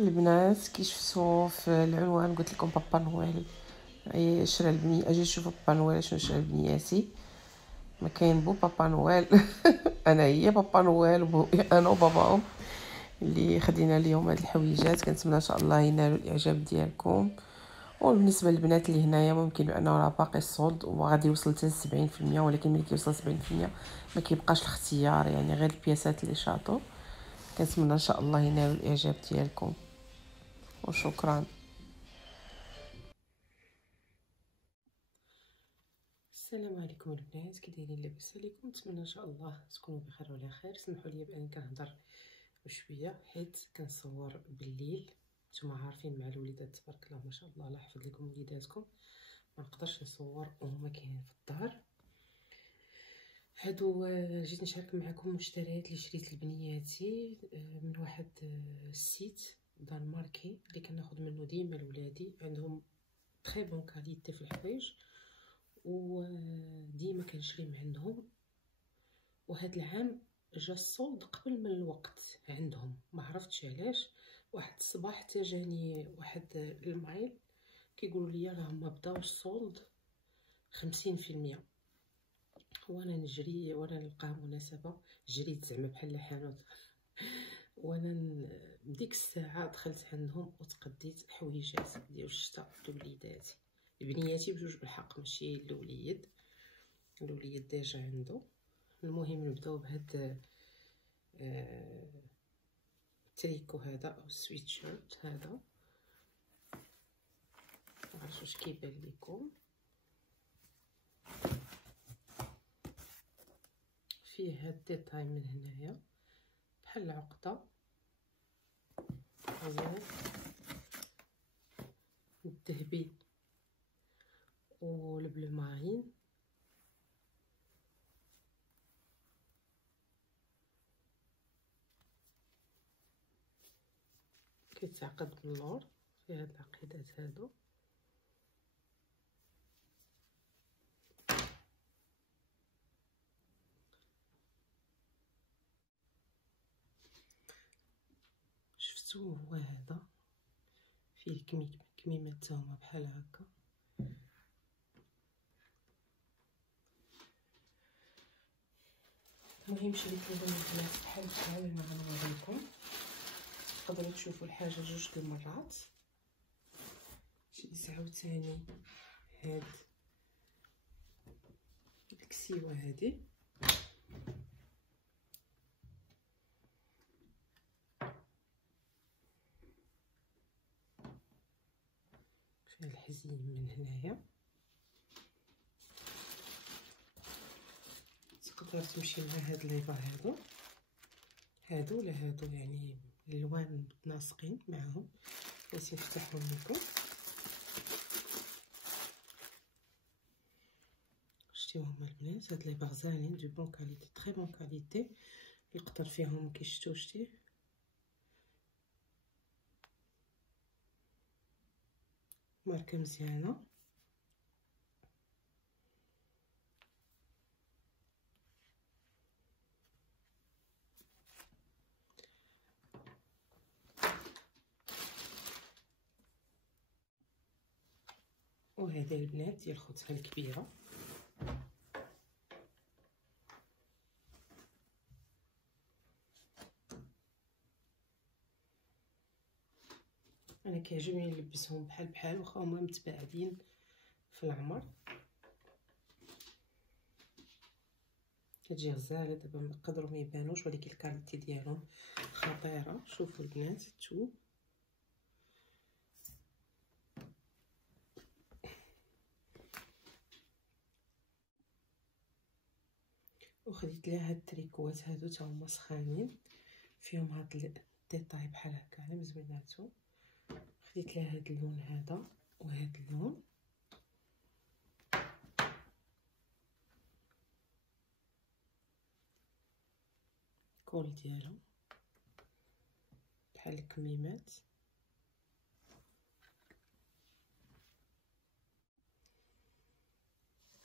البنات كي شفتوا في العنوان قلت لكم بابا نويل شرا البني. اجي نشوفوا بابا نويل شنو شرا لبنياتي. ما كاين بو بابا نويل انا هي بابا نويل انا وباباهم اللي خدينا اليوم هاد الحويجات. كنتمنى ان شاء الله ينالوا الاعجاب ديالكم. وبالنسبه للبنات اللي هنايا ممكن بانه راه باقي الصولد وغادي يوصل حتى 70%، ولكن ملي كيوصل 70% ما كيبقاش الاختيار، يعني غير البياسات اللي شاطو. كنتمنى ان شاء الله ينالوا الاعجاب ديالكم وشكرا. السلام عليكم البنات، كي دايرين؟ لاباس عليكم؟ نتمنى ان شاء الله تكونوا بخير وعلى خير. سمحوا لي باني كنهضر بشويه حيت كنصور بالليل. نتوما عارفين مع الوليدات تبارك الله ما شاء الله، الله يحفظ لكم وليداتكم، ما نقدرش نصور وهما كاينين في الدار. هادو جيت نشارك معكم مشتريات اللي شريت لبنياتي من واحد السيت دنماركي اللي كناخذ منه ديما لولادي. عندهم تري بون كاليتي في الحوايج وديما كنشري من عندهم. وهذا العام جا الصولد قبل من الوقت عندهم، ما عرفتش علاش. واحد الصباح حتى جاني واحد المايل كيقولوا لي راه ما بداوش الصولد 50%. وانا نجري وانا نلقى مناسبه جريت زعما بحال الحانوت وانا ديك الساعه دخلت عندهم وتقديت حويجات ديال الشتاء لوليداتي لبنياتي بجوج بالحق، ماشي الوليد ديجا عنده. المهم نبداو بهاد التريكو هذا او السويتشيرت هذا. معرفتش واش كيبان لكم، فيه هاد الديتاي من هنايا بحال العقده الذهبي والبلو مارين. كيتعقد باللور في هاد العقيدات هادو. شفتو هو هذا فيه كميمات تاهما بحال هكا. المهم شريت لهم البنات بحال ما غنوريكم، تقدروا تشوفوا الحاجه جوج د المرات. شريت عاوتاني هاد الكسيوه هادي فيها الحزين من هنايا، تقدر تمشي مع هاد ليبر هادو ولا هادو، يعني الالوان متناسقين معهم. بغيت نفتحهم لكم. شتيو هما البنات هاد ليبر زانين دو بون كاليتي، تري بون كاليتي. القطر فيهم كيشتو شتي ماركه مزيانه. وهذا البنات ديال خوتها الكبيره. انا كيعجبني نلبسهم بحال واخا هما متباعدين في العمر. كتجي غزاله دابا نقدروا ما يبانوش، ولكن الكاليتي ديالهم خطيره. شوفوا البنات الثوب وخديت لها هاد التريكوات هادو تا هما سخانين، فيهم هاد الديتاي بحال هكا على مزويناتو. خديت لها هاد اللون هذا وهاد اللون. الكول ديالو بحال الكميمات.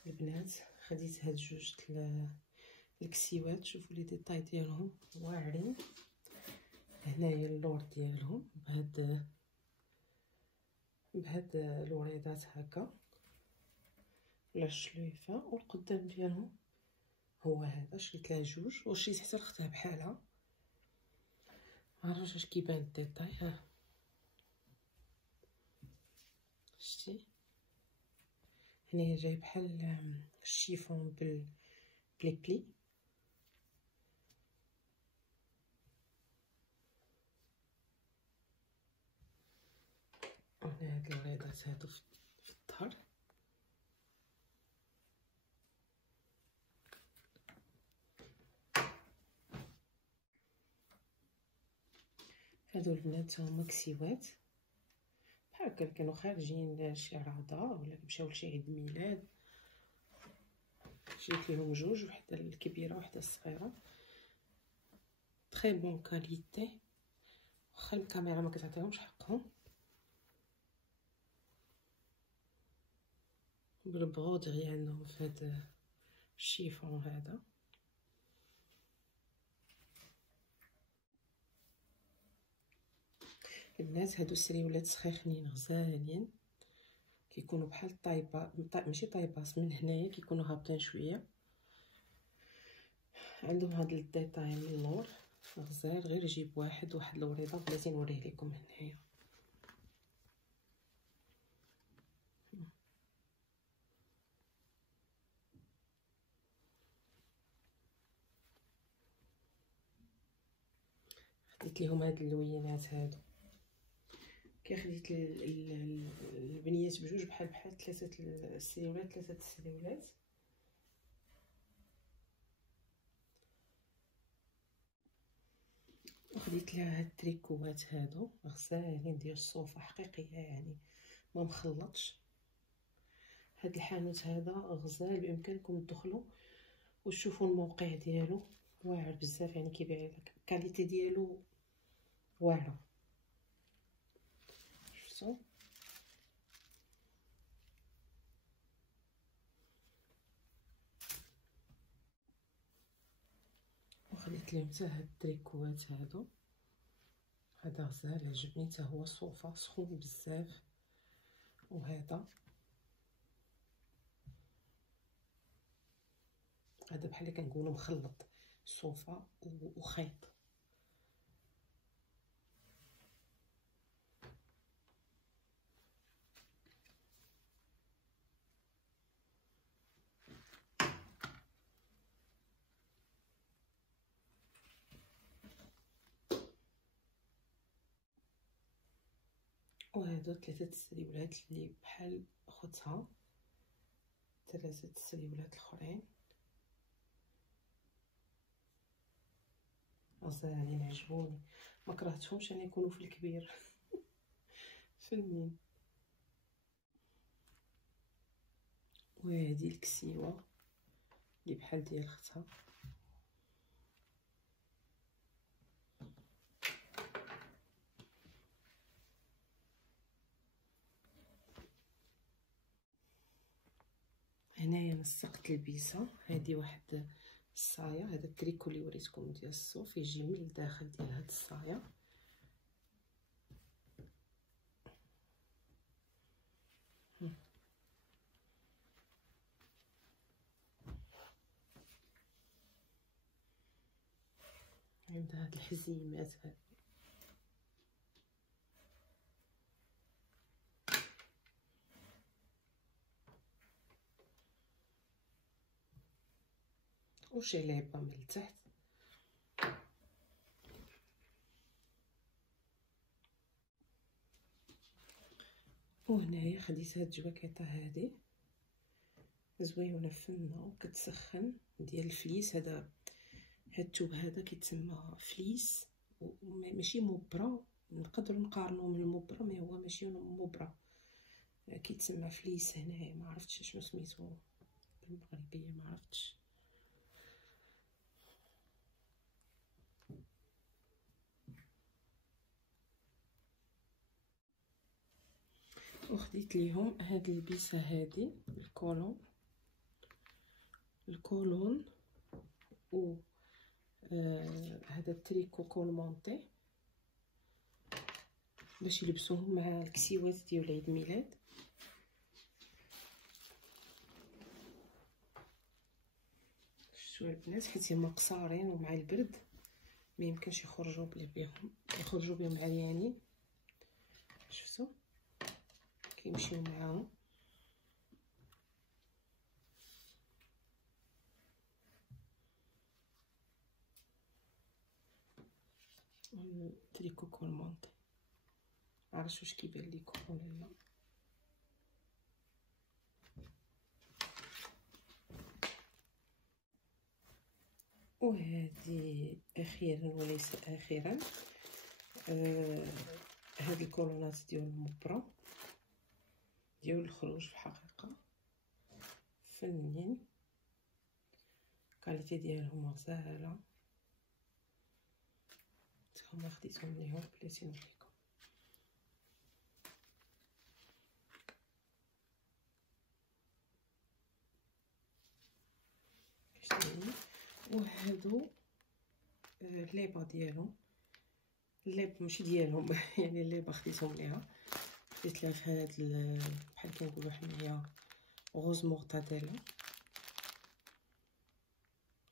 البنات خديت هاد جوج الكسيوات، شوفوا لي ديتاي ديالهم واعرين. هنايا اللور ديالهم بهاد الوريدات هكا ولا الشليفه، والقدام ديالهم هو هذا. شريت لها جوج وشريت حتى لختها بحالها. معرفتش واش كيبان الديتاي. ها شتي هنايا جاي بحال الشيفون بالبلي. وهنا هاد الوريدات هادو في الظهر. هادو البنات هما كسيوات بحال هكا كانوا خارجين لشي رعده ولا مشاو لشي عيد ميلاد. شريت ليهم جوج، وحده الكبيره وحده الصغيره. تري بون كاليتي، واخا الكاميرا ما كتعطيهمش حقهم. بالبغودغي عندهم في هذا الشيفون هذا. البنات هادو السريولات سخيخنين غزالين، كيكونوا بحال طايبه ماشي طايباس، من هنايا كيكونوا هابطين شويه. عندهم هاد الديتاي من اللور غزال. غير جيب واحد الوريضه بلاتي نوريه لكم هنايا. خديت ليهم هاد اللوينات هادو. كي خديت البنيات بجوج بحال ثلاثه السريولات. وخديت لها هاد التريكوات هادو غزالين ديال الصوفه حقيقيه، يعني ما مخلطش. هاد الحانوت هذا غزال، بامكانكم تدخلوا وتشوفوا الموقع ديالو. واعر بزاف، يعني كيبيع لك الكاليتي ديالو واعره. شفتوا؟ وخديت لهم حتى هاد التريكوات هادو. هذا غزال عجبني حتى هو، صوفه سخون بزاف. وهذا بحال اللي كنقولوا مخلط صوفه وخيط. وهادو ثلاثه السريولات اللي بحال خوتها، ثلاثه السريولات الاخرين غزالين عجبوني. ما كرهتهمش انا يكونوا في الكبير. فنين. وهذه الكسيوه اللي بحال ديال اختها. هنايا نسقت البيسه. هذه واحد الصايه، هذا التريكو اللي وريتكم ديال الصوف يجي من الداخل ديال هاد الصايه. عند هاد الحزيمات هاد. وجلابه من التحت. وهنايا خديت هاد الجواكيطه هادي زوينه فنه وكتسخن، ديال الفليس. هذا هاد الثوب هذا كيتسمى فليس، ماشي مبرة. نقدروا نقارنوه من المبرة، ما هو ماشي مبرة، كيتسمى فليس هنايا. ما عرفتش شنو سميتو بالمغربيه، ما عرفتش. وخديت ليهم هاد البيسه هادي الكولون و هذا التريكو كولمونتي. باش يلبسوهم مع الكسيوات ديال عيد الميلاد. شفتوا البنات حيت هما قصارين ومع البرد ما يمكنش يخرجوا بهم عريانين. شفتوا كيمشيو معاهم. التريكو كولمونطي معرفتش واش كيبان لكم ولا لا. وهذه اخيرا وليس اخرا هاد الكولونات ديال المبرة ديال الخروج. في الحقيقه فنين، الكاليتي ديالهم غزاله. هما خديتهم ليهم بلاتي نوريكم. وهادو الليبه ديالهم، الليب ماشي ديالهم يعني الليبه خديتهم ليها. خديت لها في هاد بحال كنقولوا حنايا غوز مورتاديلا،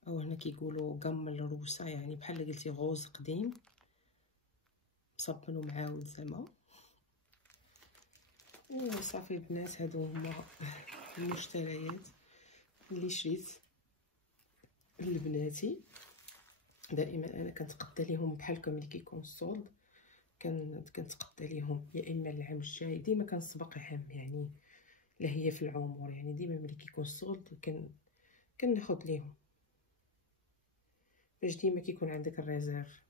او هنا كيقولوا قمل روسه، يعني بحال قلتي غوز قديم مصبن ومعاود زعما. وصافي البنات هادو هما المشتريات اللي شريت لبناتي. دائما انا كنتقدى ليهم بحالكم ملي كيكون الصولد، كنتقدى ليهم يا اما العام الجاي، ديما كنسبق عام يعني لا هي في العمر، يعني ديما ملي كيكون الصولد كناخد ليهم باش ديما كيكون عندك الريزيرف.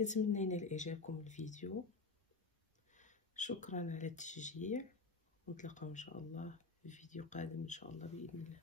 نتمنى ينال اعجابكم الفيديو. شكرا على التشجيع، ونتلاقاو ان شاء الله في فيديو قادم ان شاء الله باذن الله.